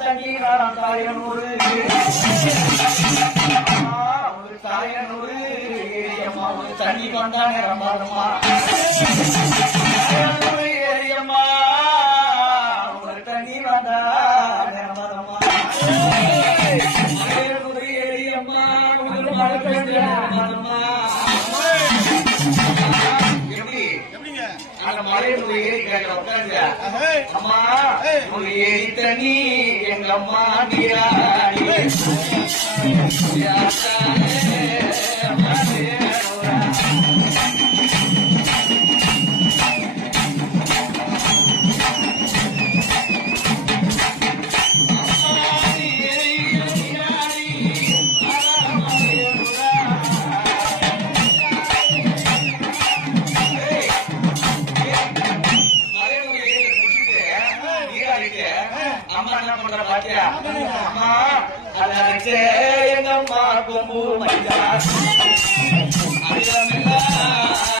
தண்ணீராம் தாயனூறு தாயனூறு ஏரியம்மா ஒரு தண்ணி கொண்டானே ரம்பாதம்மா ஏரியம்மா ஒரு தண்ணி வந்தானே ரம்பாதம்மா ஏரியம்மா ஒரு மழை பெய்ய ரம்பாதம்மா அந்த மலையினுடைய ஏரி கேட்கிற உட்காந்து அம்மா ஒரு ஏரி தண்ணி எங்க அம்மா நீராடி அம்மா என்ன பண்ற பாத்தியா அம்மா அலரச்சே எங்க அம்மா கொம்பு மையா